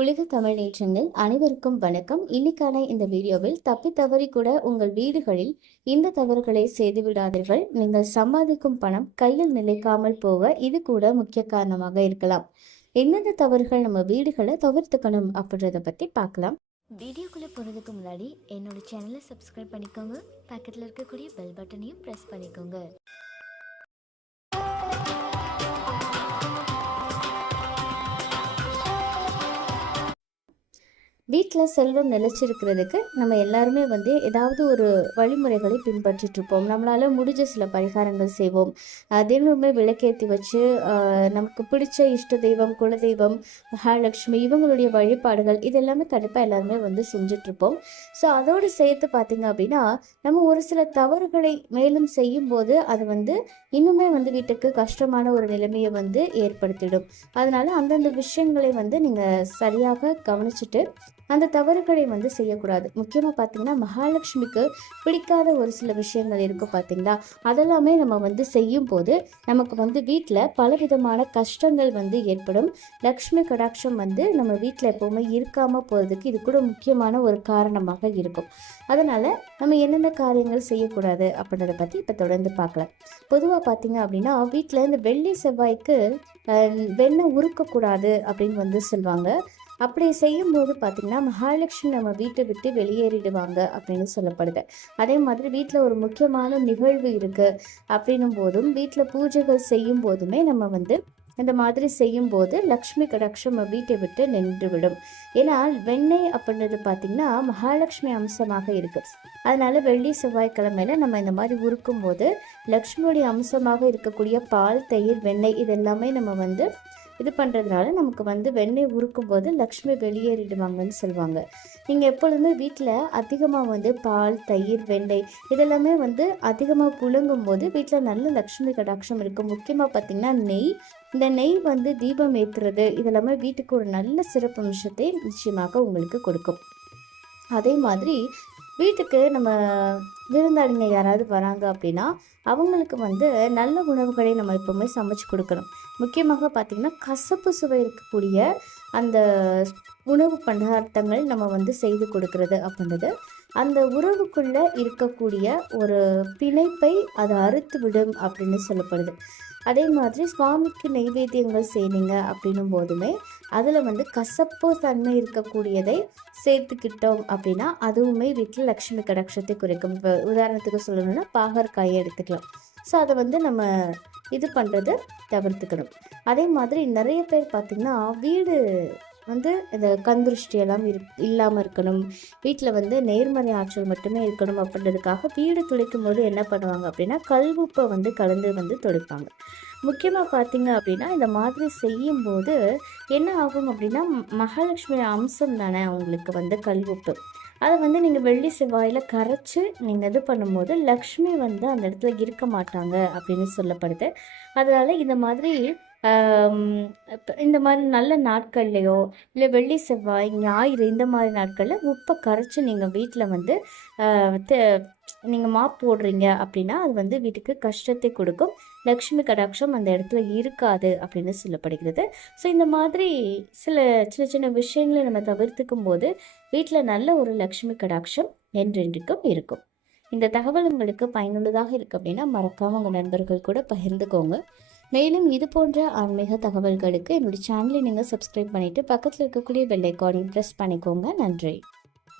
உலக தமிழ் நேற்றங்கள் அனைவருக்கும் வணக்கம். இன்னைக்கான இந்த வீடியோவில் தப்பி தவறி கூட உங்கள் வீடுகளில் இந்த தவறுகளை செய்து விடாதீர்கள். நீங்கள் சம்பாதிக்கும் பணம் கையில் நிலைக்காமல் போக இது கூட முக்கிய காரணமாக இருக்கலாம். எந்தெந்த தவறுகள் நம்ம வீடுகளை தவிர்த்துக்கணும் அப்படின்றத பத்தி பார்க்கலாம். வீடியோக்குள்ளே போகிறதுக்கு முன்னாடி என்னோட சேனலை சப்ஸ்கிரைப் பண்ணிக்கோங்க. பக்கத்தில் இருக்கக்கூடிய பெல் பட்டனையும் ப்ரெஸ் பண்ணிக்கோங்க. வீட்டில் செல்வம் நிலச்சிருக்கிறதுக்கு நம்ம எல்லாருமே வந்து ஏதாவது ஒரு வழிமுறைகளை பின்பற்றிட்டு இருப்போம் முடிஞ்ச சில பரிகாரங்கள் செய்வோம். தினமுமே விளக்கேற்றி வச்சு நமக்கு பிடிச்ச இஷ்ட தெய்வம் குலதெய்வம் மகாலட்சுமி இவங்களுடைய வழிபாடுகள் இது எல்லாமே கண்டிப்பாக எல்லாருமே வந்து செஞ்சிட்ருப்போம் ஸோ அதோடு சேர்த்து பார்த்தீங்க அப்படின்னா நம்ம ஒரு சில தவறுகளை மேலும் செய்யும்போது அது வந்து இன்னுமே வந்து வீட்டுக்கு கஷ்டமான ஒரு நிலைமையை வந்து ஏற்படுத்திடும். அதனால் அந்தந்த விஷயங்களை வந்து நீங்கள் சரியாக கவனிச்சுட்டு அந்த தவறுகளை வந்து செய்யக்கூடாது. முக்கியமாக பார்த்தீங்கன்னா மகாலட்சுமிக்கு பிடிக்காத ஒரு சில விஷயங்கள் இருக்கும் பார்த்தீங்களா? அதெல்லாமே நம்ம வந்து செய்யும் போது நமக்கு வந்து வீட்டில் பலவிதமான கஷ்டங்கள் வந்து ஏற்படும். லக்ஷ்மி கடாட்சம் வந்து நம்ம வீட்டில் எப்போவுமே இருக்காமல் போகிறதுக்கு இது கூட முக்கியமான ஒரு காரணமாக இருக்கும். அதனால் நம்ம என்னென்ன காரியங்கள் செய்யக்கூடாது அப்படின்றத பற்றி இப்போ தொடர்ந்து பார்க்கலாம். பொதுவாக பார்த்தீங்க அப்படின்னா வீட்டில் இந்த வெள்ளி செவ்வாய்க்கு வெண்ணெய் உருக்கக்கூடாது அப்படின்னு வந்து சொல்லுவாங்க. அப்படி செய்யும்போது பார்த்தீங்கன்னா மகாலட்சுமி நம்ம வீட்டை விட்டு வெளியேறிடுவாங்க அப்படின்னு சொல்லப்படுது. அதே மாதிரி வீட்டில் ஒரு முக்கியமான நிகழ்வு இருக்குது அப்படின்னும் போதும் வீட்டில் பூஜைகள் செய்யும் போதுமே நம்ம வந்து இந்த மாதிரி செய்யும்போது லக்ஷ்மி கடாட்சம் வீட்டை விட்டு நின்று விடும் ஏன்னா வெண்ணெய் அப்படின்றது பார்த்திங்கன்னா மகாலட்சுமி அம்சமாக இருக்குது அதனால் வெள்ளி செவ்வாய்க்கிழமையில நம்ம இந்த மாதிரி உருக்கும் போது லக்ஷ்மியுடைய அம்சமாக இருக்கக்கூடிய பால் தயிர் வெண்ணெய் இதெல்லாமே நம்ம வந்து இது பண்ணுறதுனால நமக்கு வந்து வெண்ணெய் உருக்கும் போது லக்ஷ்மி வெளியேறிடுவாங்கன்னு சொல்லுவாங்க. நீங்கள் எப்பொழுதுமே வீட்டில் அதிகமாக வந்து பால் தயிர் வெண்ணெய் இதெல்லாமே வந்து அதிகமாக புழுங்கும் போது வீட்டில் நல்ல லக்ஷ்மி கடாட்சம் இருக்கும் முக்கியமாக பார்த்தீங்கன்னா நெய். இந்த நெய் வந்து தீபம் ஏற்றுறது இதெல்லாமே வீட்டுக்கு ஒரு நல்ல சிறப்பு அம்சத்தை நிச்சயமாக உங்களுக்கு கொடுக்கும். அதே மாதிரி வீட்டுக்கு நம்ம விருந்தாளிங்க யாராவது வராங்க அப்படின்னா அவங்களுக்கு வந்து நல்ல உணவுகளை நம்ம எப்போவுமே சமைச்சு கொடுக்கணும். முக்கியமாக பார்த்திங்கன்னா கசப்பு சுவை இருக்கக்கூடிய அந்த உணவு பதார்த்தங்கள் நம்ம வந்து செய்து கொடுக்கறது அப்படின்றது அந்த உறவுக்குள்ளே இருக்கக்கூடிய ஒரு பிணைப்பை அது அறுத்து விடும் அப்படின்னு சொல்லப்படுது. அதே மாதிரி சுவாமிக்கு நைவேத்தியங்கள் செய்னீங்க அப்படின்னும் போதுமே அதில் வந்து கசப்பு தன்மை இருக்கக்கூடியதை சேர்த்துக்கிட்டோம் அப்படின்னா அதுவுமே வீட்டில் லக்ஷ்மி கடாட்சத்தை குறைக்கும். இப்போ உதாரணத்துக்கு சொல்லணும்னா பாகற்காயை எடுத்துக்கலாம். ஸோ அதை வந்து நம்ம இது பண்ணுறதை தவிர்த்துக்கணும். அதே மாதிரி நிறைய பேர் பார்த்திங்கன்னா வீடு வந்து இந்த கந்துருஷ்டி எல்லாம் இரு இல்லாமல் இருக்கணும். வீட்டில் வந்து நேர்மறை ஆற்றல் மட்டுமே இருக்கணும் அப்படின்றதுக்காக வீடு துடைக்கும் போது என்ன பண்ணுவாங்க அப்படின்னா கல்வுப்பை வந்து கலந்து வந்து துடைப்பாங்க. முக்கியமாக பார்த்தீங்க அப்படின்னா இந்த மாதிரி செய்யும்போது என்ன ஆகும் அப்படின்னா மகாலட்சுமி அம்சம் தானே அவங்களுக்கு வந்து கல்வுப்பு. அதை வந்து நீங்கள் வெள்ளி செவ்வாயில் கரைச்சி நீங்கள் இது பண்ணும்போது லக்ஷ்மி வந்து அந்த இடத்துல இருக்க மாட்டாங்க அப்படின்னு சொல்லப்படுது. அதனால் இந்த மாதிரி இந்த மாதிரி நல்ல நாட்கள்லையோ இல்லை வெள்ளி செவ்வாய் ஞாயிறு இந்த மாதிரி நாட்களில் உப்பை கரைச்சி நீங்கள் வீட்டில் வந்து நீங்கள் மாப் போடுறீங்க அப்படின்னா அது வந்து வீட்டுக்கு கஷ்டத்தை கொடுக்கும். லக்ஷ்மி கடாட்சம் அந்த இடத்துல இருக்காது அப்படின்னு சொல்லப்படுகிறது. ஸோ இந்த மாதிரி சில சின்ன சின்ன விஷயங்களை நம்ம தவிர்த்துக்கும் போது வீட்டில் நல்ல ஒரு லக்ஷ்மி கடாட்சம் என்றென்றைக்கும் இருக்கும். இந்த தகவல் உங்களுக்கு பயனுள்ளதாக இருக்குது அப்படின்னா மறக்காம உங்கள் நண்பர்கள் கூட பகிர்ந்துக்கோங்க. மேலும் இது போன்ற ஆன்மீக தகவல்களுக்கு என்னுடைய சேனலை நீங்கள் சப்ஸ்கிரைப் பண்ணிவிட்டு பக்கத்தில் இருக்கக்கூடிய பெல் ஐக்கானையும் ப்ரெஸ் பண்ணிக்கோங்க. நன்றி.